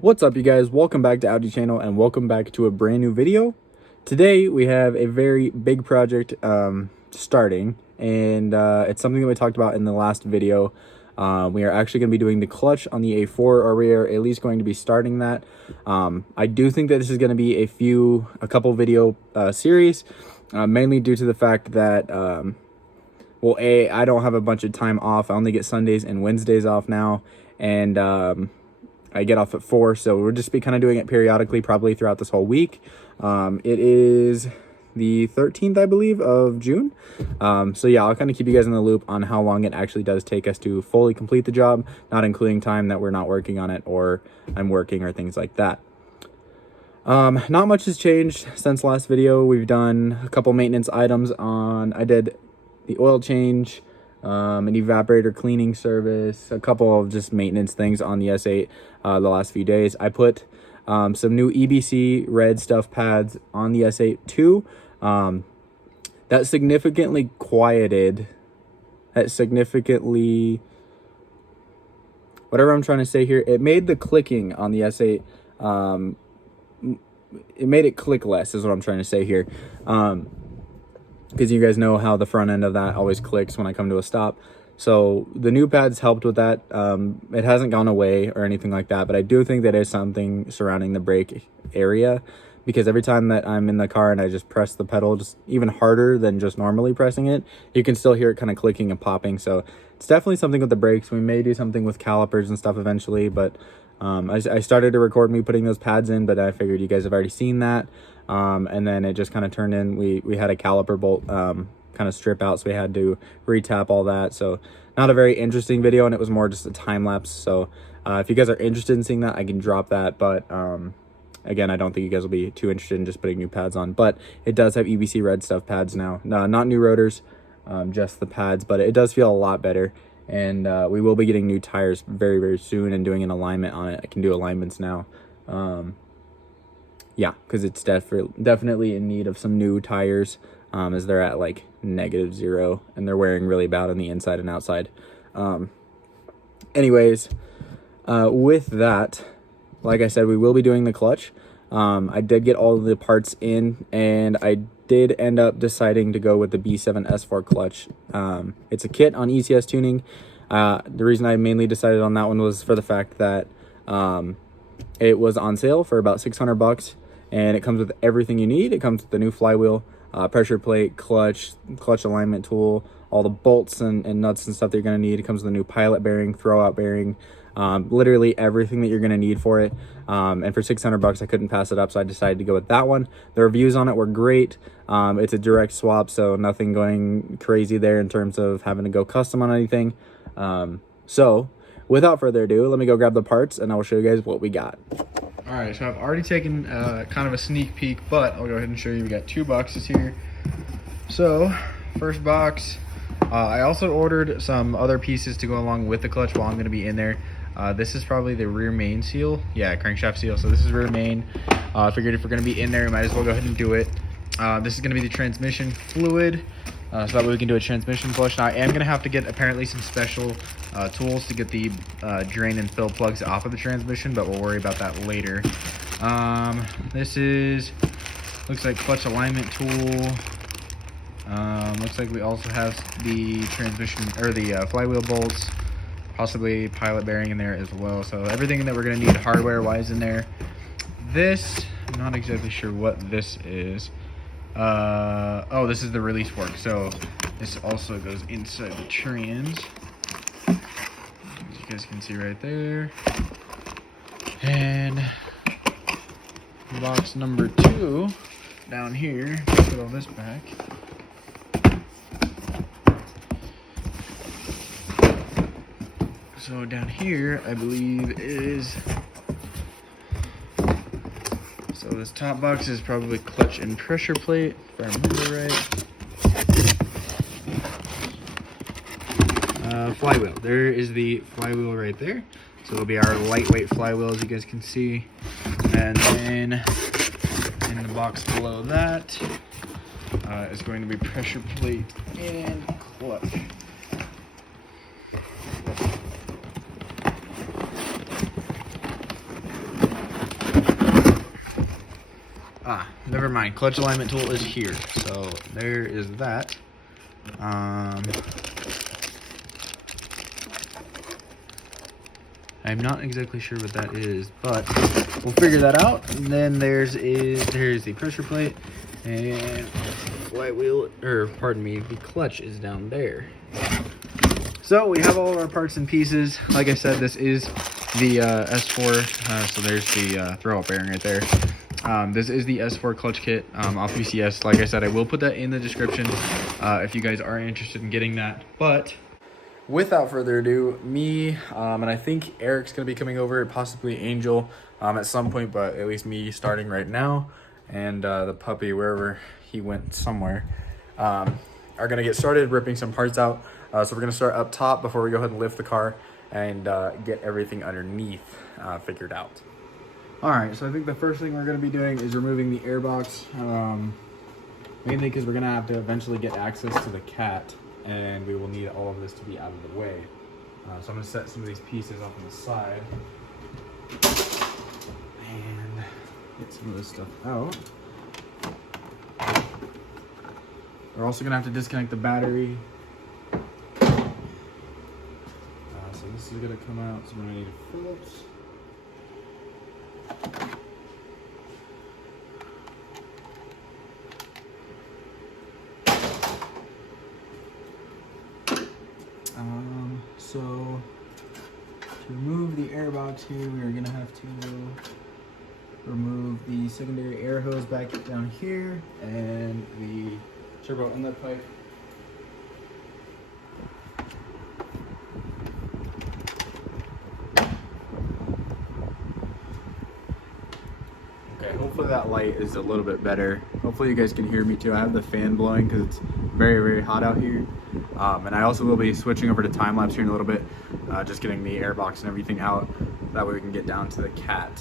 What's up, you guys? Welcome back to Audi channel and welcome back to a brand new video. Today we have a very big project starting, and it's something that we talked about in the last video. We are actually going to be doing the clutch on the A4, or we are at least going to be starting that. I do think that this is going to be a couple video series, mainly due to the fact that well, I don't have a bunch of time off. I only get Sundays and Wednesdays off now, and I get off at 4, so we'll just be kind of doing it periodically, probably throughout this whole week. It is the 13th, I believe, of June. So yeah, I'll kind of keep you guys in the loop on how long it actually does take us to fully complete the job, not including time that we're not working on it or I'm working or things like that. Not much has changed since last video. We've done a couple maintenance items I did the oil change, an evaporator cleaning service, a couple of just maintenance things on the S8 the last few days. I put some new EBC red stuff pads on the S8 too. That significantly whatever I'm trying to say here, it made the clicking on the S8 it made it click less is what I'm trying to say here. Because you guys know how the front end of that always clicks when I come to a stop. So the new pads helped with that. It hasn't gone away or anything like that, but I do think that is something surrounding the brake area, because every time that I'm in the car and I just press the pedal just even harder than just normally pressing it, you can still hear it kind of clicking and popping. So it's definitely something with the brakes. We may do something with calipers and stuff eventually, but I started to record me putting those pads in, but I figured you guys have already seen that. And then it just kind of turned in, we had a caliper bolt kind of strip out, so we had to retap all that. So not a very interesting video, and it was more just a time lapse. So if you guys are interested in seeing that, I can drop that, but again, I don't think you guys will be too interested in just putting new pads on. But it does have EBC red stuff pads now, not new rotors, just the pads, but it does feel a lot better. And we will be getting new tires very, very soon and doing an alignment on it. I can do alignments now. Yeah, because it's definitely in need of some new tires, as they're at like -0 and they're wearing really bad on the inside and outside. Anyways, with that, like I said, we will be doing the clutch. I did get all of the parts in, and I did end up deciding to go with the B7 S4 clutch. It's a kit on ECS Tuning. The reason I mainly decided on that one was for the fact that it was on sale for about $600, and it comes with everything you need. It comes with the new flywheel, pressure plate, clutch alignment tool, all the bolts and nuts and stuff that you're going to need. It comes with a new pilot bearing, throwout bearing, literally everything that you're going to need for it. And for $600, I couldn't pass it up, so I decided to go with that one. The reviews on it were great. It's a direct swap, so nothing going crazy there in terms of having to go custom on anything. So without further ado, let me go grab the parts and I will show you guys what we got. All right, so I've already taken kind of a sneak peek, but I'll go ahead and show you. We got 2 boxes here. So first box, I also ordered some other pieces to go along with the clutch while I'm going to be in there. This is probably the rear main seal. Yeah, crankshaft seal. So this is rear main. I figured if we're going to be in there, we might as well go ahead and do it. This is going to be the transmission fluid. So that way we can do a transmission flush. Now I am going to have to get apparently some special tools to get the drain and fill plugs off of the transmission, but we'll worry about that later. This looks like clutch alignment tool. Looks like we also have the transmission, or the flywheel bolts, possibly pilot bearing in there as well. So everything that we're going to need hardware wise in there. This, I'm not exactly sure what this is. Oh, this is the release fork. So this also goes inside the trans, as you guys can see right there. And box number 2 down here, put all this back. So down here, I believe is, so this top box is probably clutch and pressure plate, if I remember right. Flywheel. There is the flywheel right there. So it'll be our lightweight flywheel, as you guys can see. And then in the box below that is going to be pressure plate and clutch. Never mind. Clutch alignment tool is here. So there is that. I'm not exactly sure what that is, but we'll figure that out. And then there's the pressure plate, and flywheel, or pardon me, the clutch is down there. So we have all of our parts and pieces. Like I said, this is the S4, so there's the throw-out bearing right there. This is the S4 clutch kit off UCS. Like I said, I will put that in the description if you guys are interested in getting that. But without further ado, me and I think Eric's going to be coming over, possibly Angel at some point, but at least me starting right now, and the puppy, wherever he went somewhere, are going to get started ripping some parts out. So we're going to start up top before we go ahead and lift the car and get everything underneath figured out. All right, so I think the first thing we're going to be doing is removing the airbox, mainly because we're going to have to eventually get access to the cat, and we will need all of this to be out of the way. So I'm going to set some of these pieces off on the side and get some of this stuff out. We're also going to have to disconnect the battery. So this is going to come out, so we're going to need a Phillips. So to remove the airbox here, we are going to have to remove the secondary air hose back down here and the turbo inlet pipe. Okay, hopefully that light is a little bit better. Hopefully you guys can hear me too. I have the fan blowing because it's very, very hot out here. And I also will be switching over to time lapse here in a little bit, just getting the airbox and everything out. That way we can get down to the cat.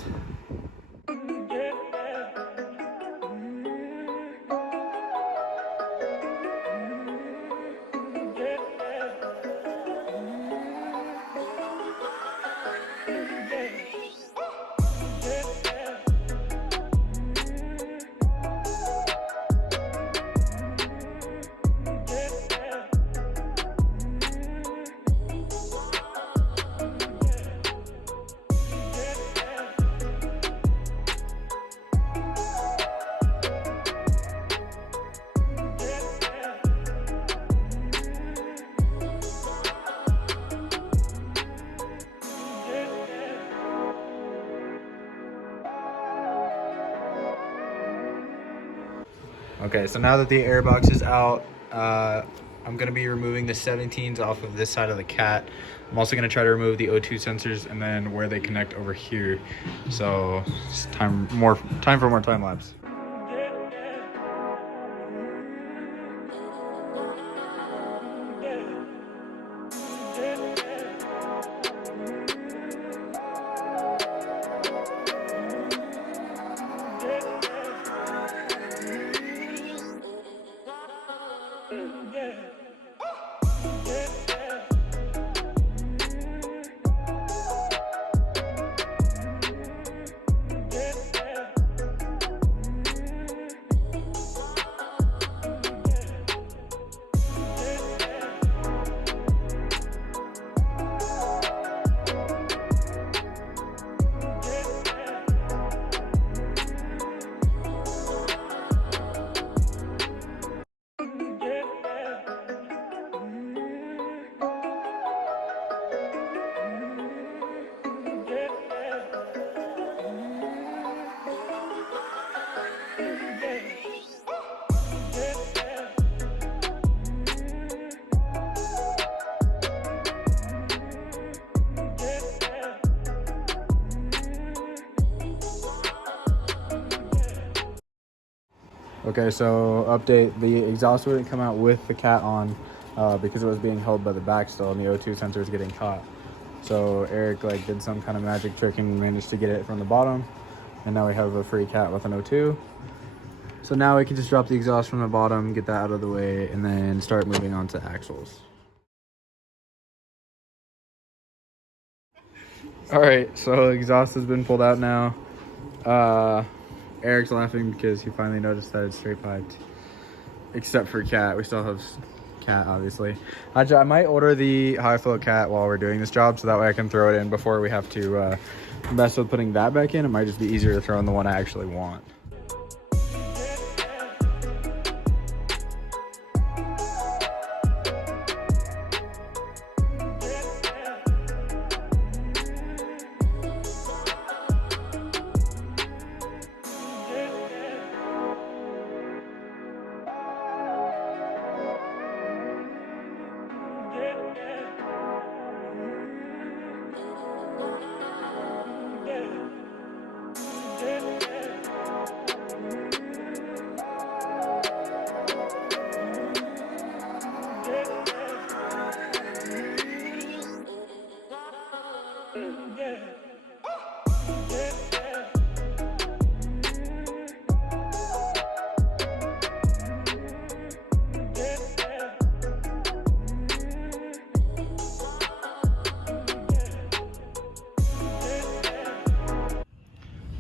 Okay, so now that the airbox is out, I'm going to be removing the 17s off of this side of the cat. I'm also going to try to remove the O2 sensors and then where they connect over here. So it's time for more time lapse. Okay, so update, the exhaust wouldn't come out with the cat on because it was being held by the back still and the O2 sensor is getting caught. So Eric did some kind of magic trick and managed to get it from the bottom, and now we have a free cat with an O2. So now we can just drop the exhaust from the bottom, get that out of the way, and then start moving on to axles. All right, so exhaust has been pulled out now. Eric's laughing because he finally noticed that it's straight piped. Except for Cat. We still have Cat, obviously. I might order the high flow Cat while we're doing this job, so that way I can throw it in before we have to mess with putting that back in. It might just be easier to throw in the one I actually want.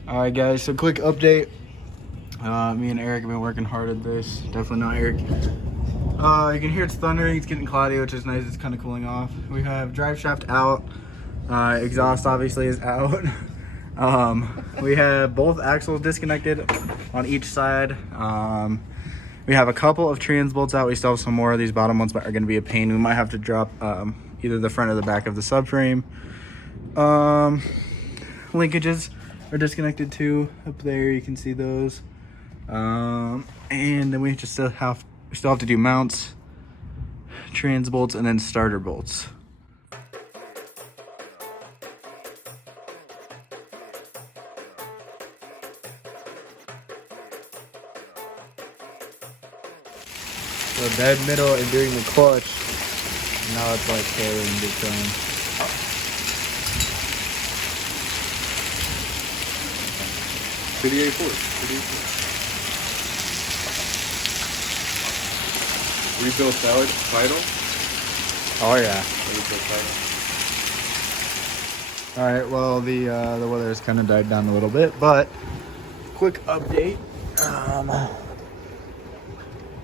All right, guys, so quick update. Me and Eric have been working hard at this. Definitely not Eric. You can hear it's thundering. It's getting cloudy, which is nice. It's kind of cooling off. We have drive shaft out. Exhaust obviously is out. We have both axles disconnected on each side. We have a couple of trans bolts out. We still have some more of these bottom ones, but are going to be a pain. We might have to drop either the front or the back of the subframe. Linkages are disconnected too. Up there you can see those. And then we still have to do mounts, trans bolts, and then starter bolts. So dead middle and doing the clutch. Now it's like carrying big time. Rebuild title? Oh yeah. Rebuild title. All right. Well, the weather's kind of died down a little bit, but quick update.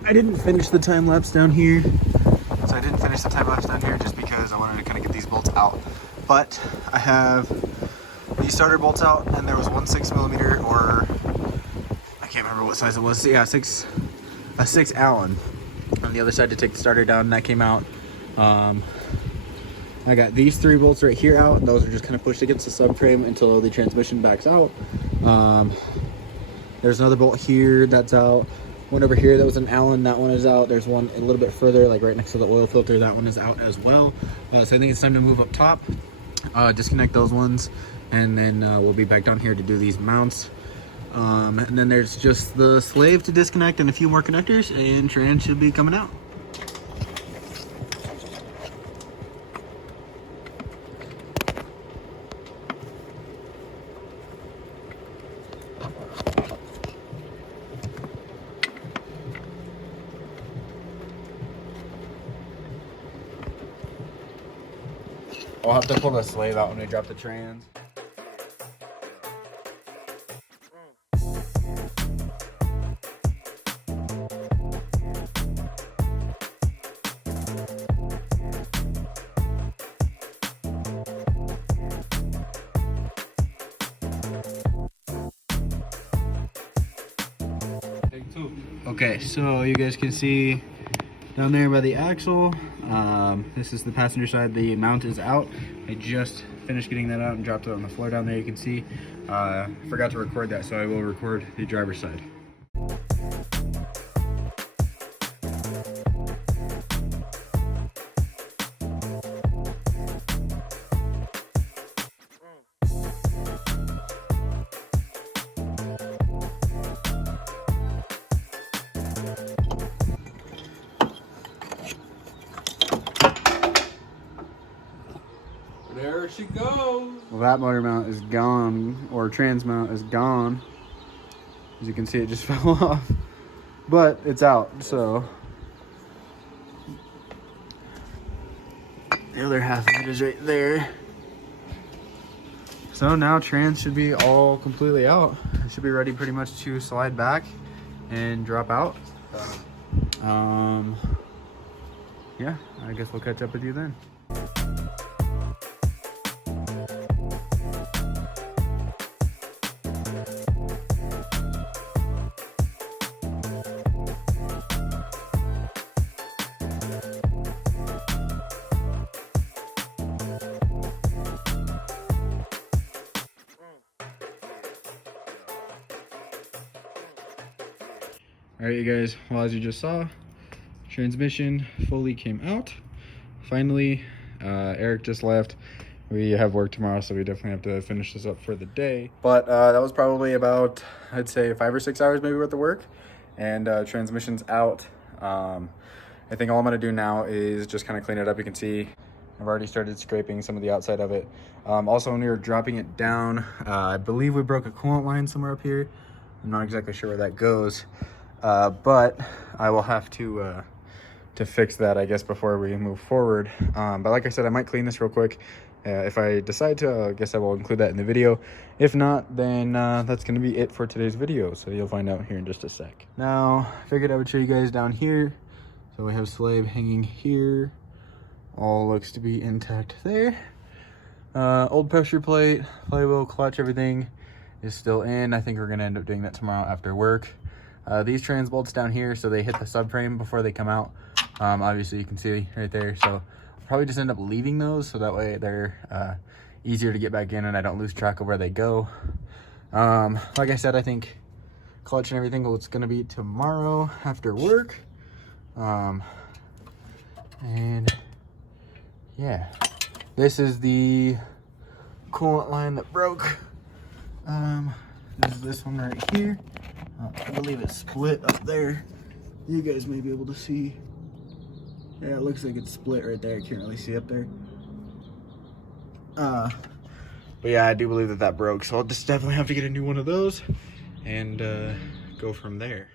I didn't finish the time lapse down here. So I didn't finish the time lapse down here just because I wanted to kind of get these bolts out. But I have these starter bolts out, and there was one 6mm, or I can't remember what size it was. Yeah, a 6 Allen on the other side to take the starter down, and that came out. I got these 3 bolts right here out, and those are just kind of pushed against the subframe until the transmission backs out. There's another bolt here that's out. One over here that was an Allen, that one is out. There's one a little bit further, like right next to the oil filter, that one is out as well. So I think it's time to move up top, disconnect those ones, and then we'll be back down here to do these mounts. And then there's just the slave to disconnect and a few more connectors, and trans should be coming out. I'll have to pull the slave out when we drop the trans. Okay, so you guys can see down there by the axle, this is the passenger side. The mount is out. I just finished getting that out and dropped it on the floor down there. You can see forgot to record that, so I will record the driver's side. There she goes. Well, that motor mount is gone, or trans mount is gone. As you can see, it just fell off, but it's out. So the other half of it is right there. So So now trans should be all completely out. It should be ready pretty much to slide back and drop out. Yeah, I guess we'll catch up with you then. All right, you guys, well, as you just saw, transmission fully came out. Finally, Eric just left. We have work tomorrow, so we definitely have to finish this up for the day. But that was probably about, I'd say 5 or 6 hours maybe worth of work. And transmission's out. I think all I'm gonna do now is just kind of clean it up. You can see I've already started scraping some of the outside of it. Also, when we were dropping it down, I believe we broke a coolant line somewhere up here. I'm not exactly sure where that goes. But I will have to fix that, I guess, before we move forward. But like I said, I might clean this real quick. If I decide to, I guess I will include that in the video. If not, then that's going to be it for today's video. So you'll find out here in just a sec. Now, I figured I would show you guys down here. So we have slab hanging here. All looks to be intact there. Old pressure plate, flywheel, clutch, everything is still in. I think we're going to end up doing that tomorrow after work. These trans bolts down here, so they hit the subframe before they come out. Obviously you can see right there, so I'll probably just end up leaving those so that way they're easier to get back in and I don't lose track of where they go. Like I said, I think clutch and everything is going to be tomorrow after work. And yeah, this is the coolant line that broke. This is this one right here. I believe it's split up there. You guys may be able to see. Yeah, it looks like it's split right there. I can't really see up there. But yeah, I do believe that broke. So I'll just definitely have to get a new one of those and go from there.